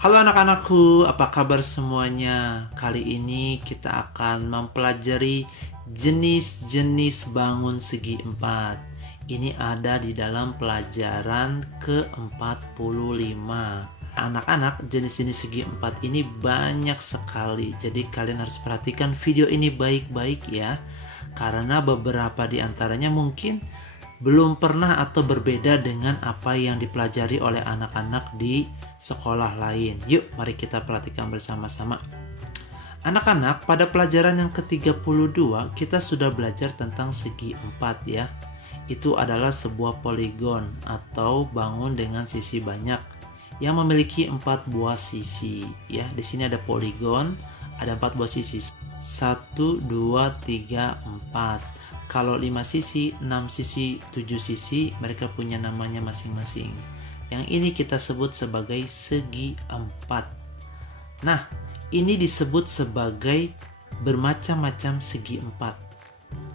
Halo anak-anakku, apa kabar semuanya? Kali ini kita akan mempelajari jenis-jenis bangun segi empat. Ini ada di dalam pelajaran ke-45. Anak-anak, jenis-jenis segi empat ini banyak sekali. Jadi kalian harus perhatikan video ini baik-baik ya. Karena beberapa di antaranya mungkin belum pernah atau berbeda dengan apa yang dipelajari oleh anak-anak di sekolah lain. Yuk, mari kita perhatikan bersama-sama. Anak-anak, pada pelajaran yang ke-32 kita sudah belajar tentang segi empat ya. Itu adalah sebuah poligon atau bangun dengan sisi banyak yang memiliki 4 buah sisi ya. Di sini ada poligon, ada 4 buah sisi. 1, 2, 3, 4. Kalau 5 sisi, 6 sisi, 7 sisi, mereka punya namanya masing-masing. Yang ini kita sebut sebagai segi empat. Nah, ini disebut sebagai bermacam-macam segi empat.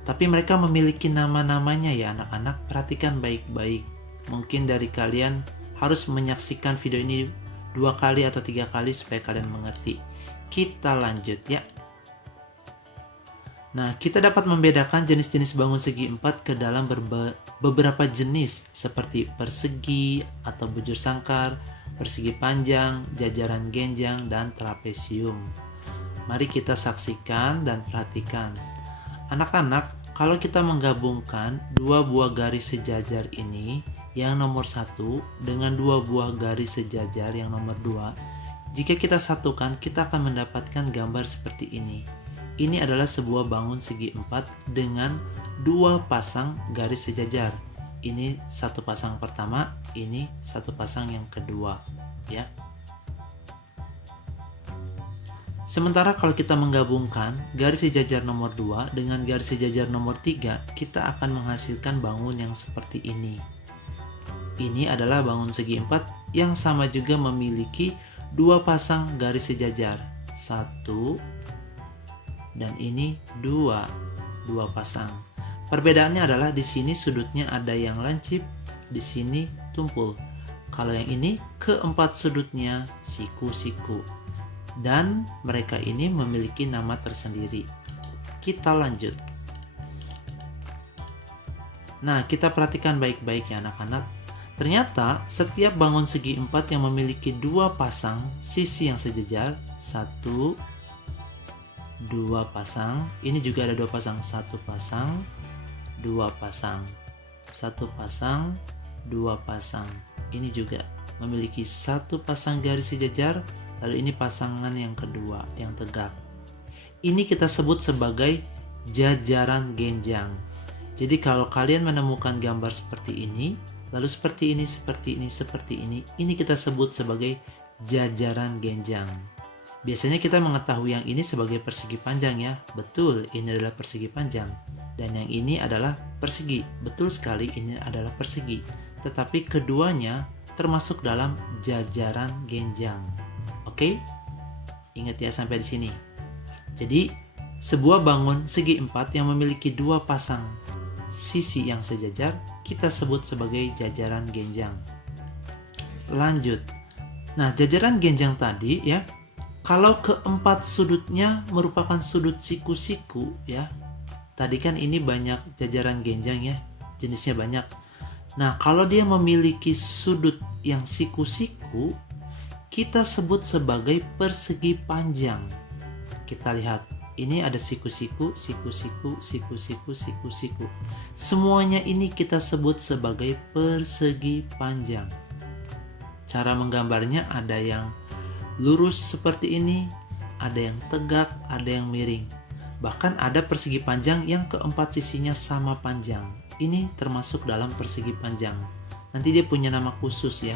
Tapi mereka memiliki nama-namanya ya anak-anak. Perhatikan baik-baik. Mungkin dari kalian harus menyaksikan video ini 2 kali atau 3 kali supaya kalian mengerti. Kita lanjut ya. Nah, kita dapat membedakan jenis-jenis bangun segi empat ke dalam beberapa jenis seperti persegi atau bujur sangkar, persegi panjang, jajaran genjang, dan trapesium. Mari kita saksikan dan perhatikan. Anak-anak, kalau kita menggabungkan 2 buah garis sejajar ini, yang nomor 1 dengan 2 buah garis sejajar yang nomor 2, jika kita satukan, kita akan mendapatkan gambar seperti ini. Ini adalah sebuah bangun segi empat dengan 2 pasang garis sejajar. Ini satu pasang pertama, ini satu pasang yang kedua, ya. Sementara kalau kita menggabungkan garis sejajar nomor 2 dengan garis sejajar nomor 3, kita akan menghasilkan bangun yang seperti ini. Ini adalah bangun segi empat yang sama juga memiliki 2 pasang garis sejajar. 1 dan ini dua pasang. Perbedaannya adalah di sini sudutnya ada yang lancip, di sini tumpul. Kalau yang ini keempat sudutnya siku-siku. Dan mereka ini memiliki nama tersendiri. Kita lanjut. Nah, kita perhatikan baik-baik ya anak-anak. Ternyata setiap bangun segi empat yang memiliki 2 pasang sisi yang sejajar, 1, 2 pasang, ini juga ada 2 pasang, 1 pasang, 2 pasang, 1 pasang, 2 pasang. Ini juga memiliki 1 pasang garis sejajar, lalu ini pasangan yang kedua yang tegak. Ini kita sebut sebagai jajaran genjang. Jadi kalau kalian menemukan gambar seperti ini, lalu seperti ini, seperti ini, seperti ini kita sebut sebagai jajaran genjang. Biasanya kita mengetahui yang ini sebagai persegi panjang ya. Betul, ini adalah persegi panjang. Dan yang ini adalah persegi. Betul sekali, ini adalah persegi. Tetapi keduanya termasuk dalam jajaran genjang. Oke? Ingat ya sampai di sini. Jadi, sebuah bangun segi empat yang memiliki 2 pasang sisi yang sejajar, kita sebut sebagai jajaran genjang. Lanjut. Nah, jajaran genjang tadi ya, kalau keempat sudutnya merupakan sudut siku-siku ya. Tadi kan ini banyak jajaran genjang ya, jenisnya banyak. Nah, kalau dia memiliki sudut yang siku-siku, kita sebut sebagai persegi panjang. Kita lihat, ini ada siku-siku, siku-siku, siku-siku, siku-siku. Semuanya ini kita sebut sebagai persegi panjang. Cara menggambarnya ada yang lurus seperti ini, ada yang tegak, ada yang miring. Bahkan ada persegi panjang yang keempat sisinya sama panjang. Ini termasuk dalam persegi panjang. Nanti dia punya nama khusus ya.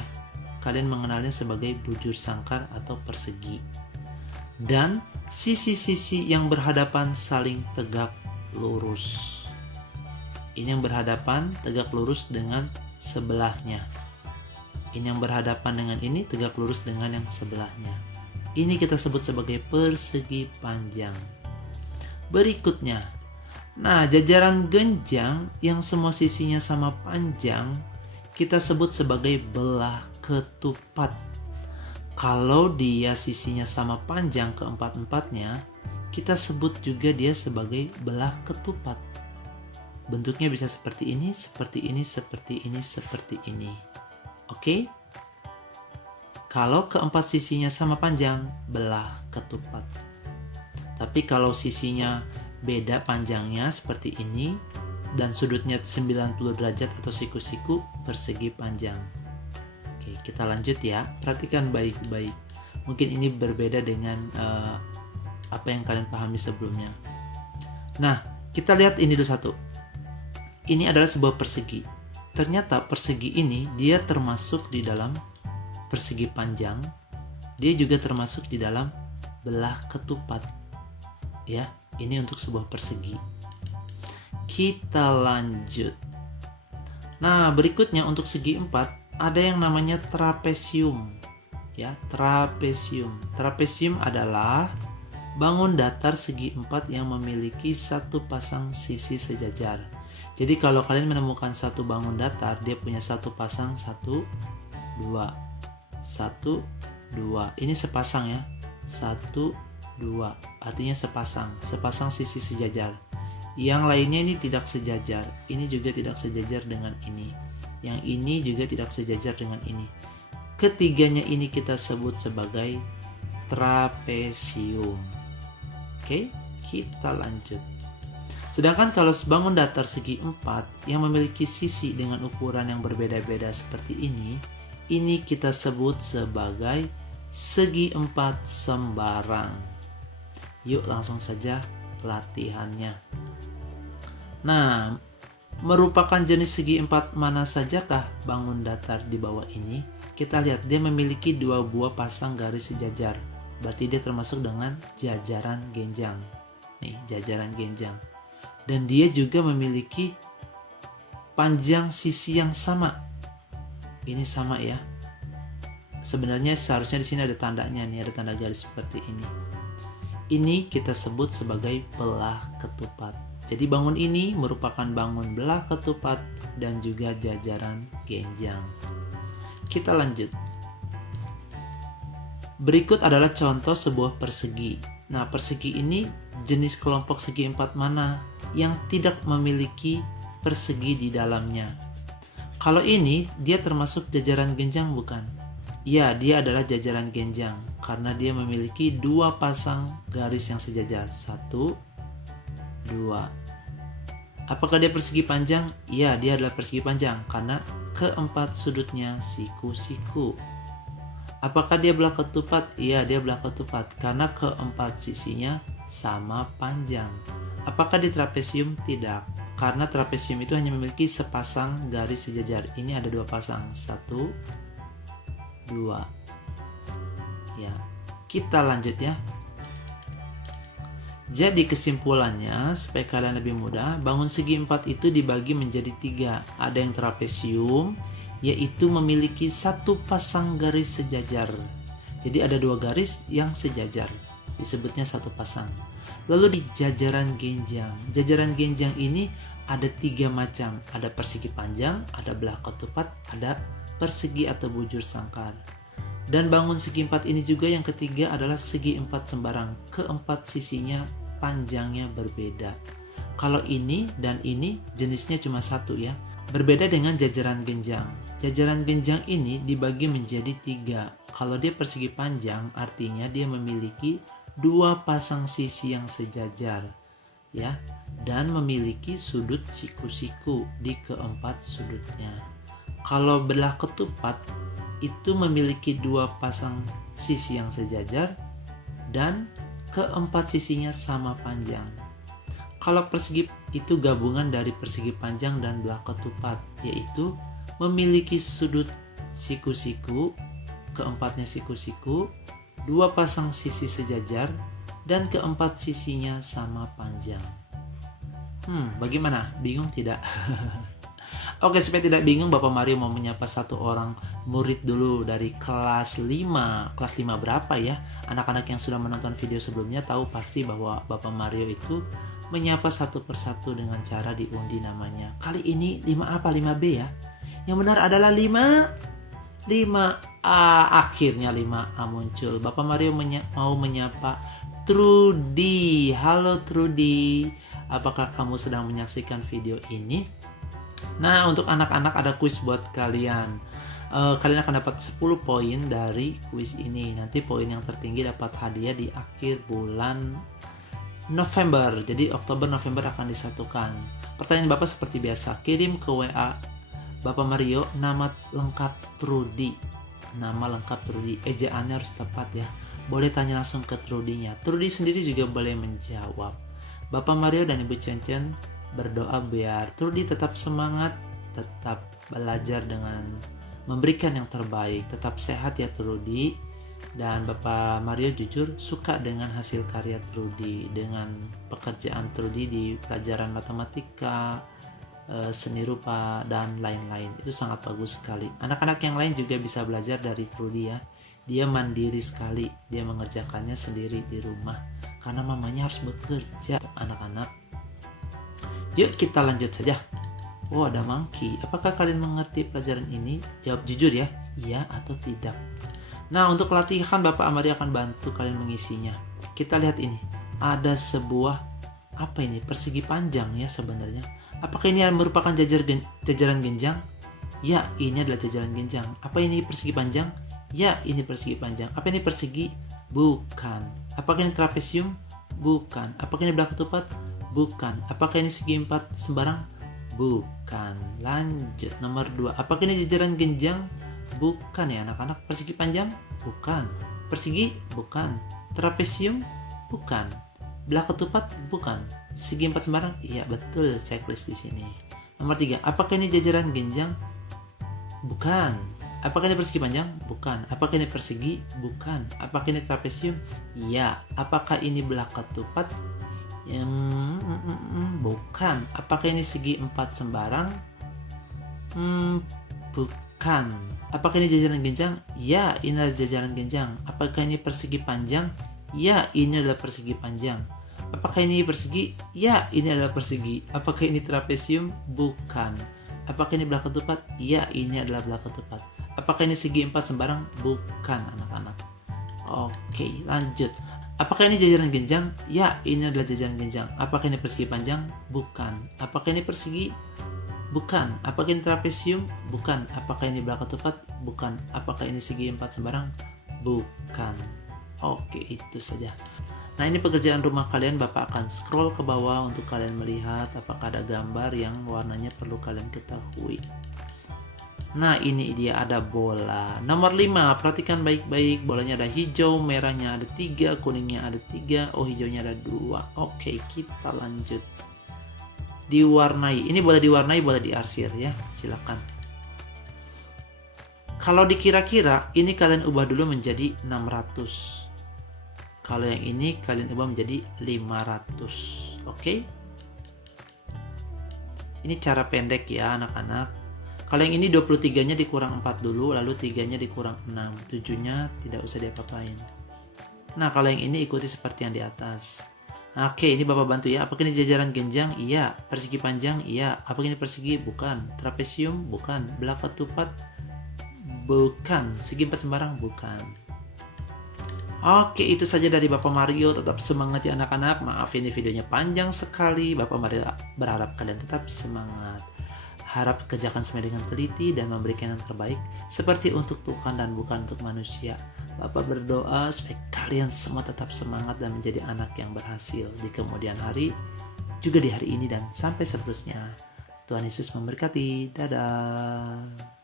Kalian mengenalnya sebagai bujur sangkar atau persegi. Dan sisi-sisi yang berhadapan saling tegak lurus. Ini yang berhadapan tegak lurus dengan sebelahnya. Ini yang berhadapan dengan ini tegak lurus dengan yang sebelahnya. Ini kita sebut sebagai persegi panjang. Berikutnya, nah jajaran genjang yang semua sisinya sama panjang kita sebut sebagai belah ketupat. Kalau dia sisinya sama panjang keempat-empatnya, kita sebut juga dia sebagai belah ketupat. Bentuknya bisa seperti ini, seperti ini, seperti ini, seperti ini. Oke? Kalau keempat sisinya sama panjang, belah ketupat. Tapi kalau sisinya beda panjangnya seperti ini, dan sudutnya 90 derajat atau siku-siku, persegi panjang. Oke, kita lanjut ya. Perhatikan baik-baik. Mungkin ini berbeda dengan apa yang kalian pahami sebelumnya. Nah, kita lihat ini dulu satu. Ini adalah sebuah persegi. Ternyata persegi ini dia termasuk di dalam persegi panjang. Dia juga termasuk di dalam belah ketupat. Ya, ini untuk sebuah persegi. Kita lanjut. Nah, berikutnya untuk segi 4 ada yang namanya trapesium. Ya, trapesium. Trapesium adalah bangun datar segi 4 yang memiliki satu pasang sisi sejajar. Jadi kalau kalian menemukan satu bangun datar, dia punya satu pasang 1, 2, 1, 2. Ini sepasang ya. 1, 2. Artinya sepasang sisi sejajar. Yang lainnya ini tidak sejajar. Ini juga tidak sejajar dengan ini. Yang ini juga tidak sejajar dengan ini. Ketiganya ini kita sebut sebagai trapesium. Oke, kita lanjut. Sedangkan kalau bangun datar segi 4 yang memiliki sisi dengan ukuran yang berbeda-beda seperti ini kita sebut sebagai segi 4 sembarang. Yuk langsung saja latihannya. Nah, merupakan jenis segi 4 mana sajakah bangun datar di bawah ini? Kita lihat dia memiliki dua buah pasang garis sejajar. Berarti dia termasuk dengan jajaran genjang. Nih, jajaran genjang. Dan dia juga memiliki panjang sisi yang sama. Ini sama ya. Sebenarnya seharusnya di sini ada tandanya nih, ada tanda garis seperti ini. Ini kita sebut sebagai belah ketupat. Jadi bangun ini merupakan bangun belah ketupat dan juga jajaran genjang. Kita lanjut. Berikut adalah contoh sebuah persegi. Nah, persegi ini jenis kelompok segi 4 mana yang tidak memiliki persegi di dalamnya. Kalau ini dia termasuk jajaran genjang bukan? Ya, dia adalah jajaran genjang karena dia memiliki dua pasang garis yang sejajar. 1, 2. Apakah dia persegi panjang? Ya, dia adalah persegi panjang karena keempat sudutnya siku-siku. Apakah dia belah ketupat? Iya, dia belah ketupat karena keempat sisinya sama panjang. Apakah di trapesium? Tidak, karena trapesium itu hanya memiliki sepasang garis sejajar. Ini ada dua pasang, 1, 2. Ya, kita lanjut ya. Jadi kesimpulannya, supaya kalian lebih mudah, bangun segi 4 itu dibagi menjadi 3. Ada yang trapesium, yaitu memiliki satu pasang garis sejajar. Jadi ada dua garis yang sejajar, disebutnya satu pasang. Lalu di jajaran genjang. Jajaran genjang ini ada 3 macam. Ada persegi panjang, ada belah ketupat, ada persegi atau bujur sangkar. Dan bangun segi 4 ini juga yang ketiga adalah segi 4 sembarang. Keempat sisinya panjangnya berbeda. Kalau ini dan ini jenisnya cuma satu ya. Berbeda dengan jajaran genjang. Jajaran genjang ini dibagi menjadi 3. Kalau dia persegi panjang artinya dia memiliki 2 pasang sisi yang sejajar ya, dan memiliki sudut siku-siku di keempat sudutnya. Kalau belah ketupat itu memiliki 2 pasang sisi yang sejajar dan keempat sisinya sama panjang. Kalau persegi itu gabungan dari persegi panjang dan belah ketupat, yaitu memiliki sudut siku-siku, keempatnya siku-siku, 2 pasang sisi sejajar, dan keempat sisinya sama panjang. Bagaimana? Bingung tidak? Oke, supaya tidak bingung, Bapak Mario mau menyapa satu orang murid dulu dari kelas 5. Kelas 5 berapa ya? Anak-anak yang sudah menonton video sebelumnya tahu pasti bahwa Bapak Mario itu menyapa satu persatu dengan cara diundi namanya. Kali ini 5 apa? 5B ya? Yang benar adalah 5 5A, akhirnya 5A muncul. Bapak Mario mau menyapa Trudy. Halo Trudy, apakah kamu sedang menyaksikan video ini? Nah, untuk anak-anak ada kuis buat kalian. Kalian akan dapat 10 poin dari kuis ini. Nanti poin yang tertinggi dapat hadiah di akhir bulan November. Jadi Oktober November akan disatukan. Pertanyaan Bapak seperti biasa, kirim ke WA Bapak Mario nama lengkap Trudy. Nama lengkap Trudy, ejaannya harus tepat ya. Boleh tanya langsung ke Trudy-nya. Trudy sendiri juga boleh menjawab. Bapak Mario dan Ibu Cencen berdoa biar Trudy tetap semangat, tetap belajar dengan memberikan yang terbaik, tetap sehat ya Trudy. Dan Bapak Mario jujur suka dengan hasil karya Trudy, dengan pekerjaan Trudy di pelajaran matematika, seni rupa, dan lain-lain. Itu sangat bagus sekali. Anak-anak yang lain juga bisa belajar dari Trudy ya. Dia mandiri sekali, dia mengerjakannya sendiri di rumah karena mamanya harus bekerja. Anak-anak, yuk kita lanjut saja. Oh, ada monkey. Apakah kalian mengerti pelajaran ini? Jawab jujur ya, iya atau tidak. Nah, untuk latihan Bapak Mario akan bantu kalian mengisinya. Kita lihat ini. Ada sebuah apa ini? Persegi panjang ya sebenarnya. Apakah ini merupakan jajaran genjang? Ya, ini adalah jajaran genjang. Apa ini persegi panjang? Ya, ini persegi panjang. Apa ini persegi? Bukan. Apakah ini trapesium? Bukan. Apakah ini belah ketupat? Bukan. Apakah ini segi empat sembarang? Bukan. Lanjut nomor 2. Apakah ini jajaran genjang? Bukan ya anak-anak. Persegi panjang? Bukan. Persegi? Bukan. Trapesium? Bukan. Belah ketupat? Bukan. Segi empat sembarang? Iya betul, checklist di sini. Nomor 3. Apakah ini jajaran genjang? Bukan. Apakah ini persegi panjang? Bukan. Apakah ini persegi? Bukan. Apakah ini trapesium? Iya. Apakah ini belah ketupat? Bukan. Apakah ini segi empat sembarang? Bukan. Apakah ini jajaran genjang? Ya, ini adalah jajaran genjang. Apakah ini persegi panjang? Ya, ini adalah persegi panjang. Apakah ini persegi? Ya, ini adalah persegi. Apakah ini trapesium? Bukan. Apakah ini belah ketupat? Ya, ini adalah belah ketupat. Apakah ini segi empat sembarang? Bukan anak-anak. Oke, lanjut. Apakah ini jajaran genjang? Ya, ini adalah jajaran genjang. Apakah ini persegi panjang? Bukan. Apakah ini persegi? Bukan. Apakah ini trapesium? Bukan. Apakah ini belah ketupat? Bukan. Apakah ini segi empat sembarang? Bukan. Oke, itu saja. Nah, ini pekerjaan rumah kalian. Bapak akan scroll ke bawah untuk kalian melihat apakah ada gambar yang warnanya perlu kalian ketahui. Nah, ini dia ada bola. Nomor 5, perhatikan baik-baik. Bolanya ada hijau, merahnya ada 3, kuningnya ada 3, hijaunya ada 2. Oke, kita lanjut. Diwarnai. Ini boleh diwarnai, boleh diarsir ya. Silakan. Kalau dikira-kira, ini kalian ubah dulu menjadi 600. Kalau yang ini kalian ubah menjadi 500. Oke? Ini cara pendek ya anak-anak. Kalau yang ini 23-nya dikurang 4 dulu, lalu 3-nya dikurang 6. 7-nya tidak usah diapa-apain. Nah, kalau yang ini ikuti seperti yang di atas. Oke, ini Bapak bantu ya. Apakah ini jajaran genjang? Iya. Persegi panjang? Iya. Apakah ini persegi? Bukan. Trapesium? Bukan. Belah ketupat? Bukan. Segi empat sembarang? Bukan. Oke, itu saja dari Bapak Mario. Tetap semangat ya anak-anak. Maaf ini videonya panjang sekali. Bapak Mario berharap kalian tetap semangat. Harap kerjakan semua dengan teliti dan memberikan yang terbaik seperti untuk Tuhan dan bukan untuk manusia. Bapak berdoa supaya kalian semua tetap semangat dan menjadi anak yang berhasil di kemudian hari, juga di hari ini dan sampai seterusnya. Tuhan Yesus memberkati. Dadah.